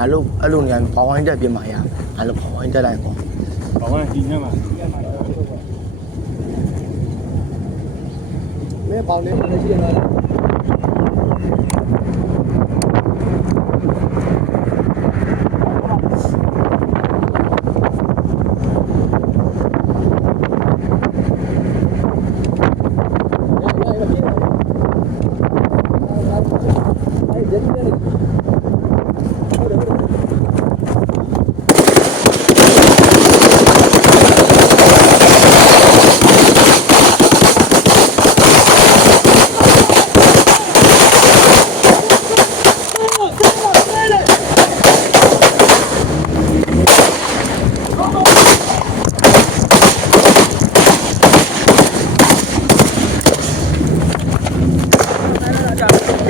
ငါတို့အဲ့လိုနေရာဘာဝိုင်းတက်ပြင်มาရငါတို့ဘာဝိုင်းတက်လိုက်ပေါ့ဘာမှဒီညမှာမဲပေါင်လေးနဲ့ရှိရလားပြစ်တာ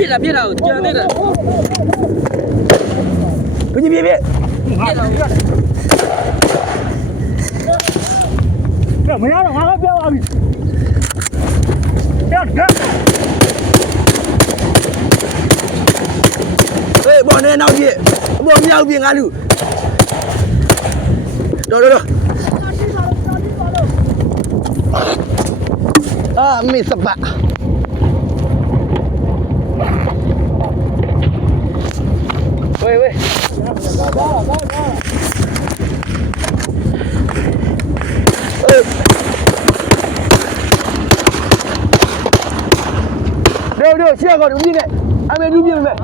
biết là biết rồi chưa biết rồi cứ như biết biết. Biết rồi. Mấy áo đồng áo biết à biết Béo béo Ê bọn này nào gì? Bọn nhau gì ngã lù Rồi rồi rồi Ah, miss a bat. ơi ơi đều đều chia còn đúng như này. Anh em đúng như này.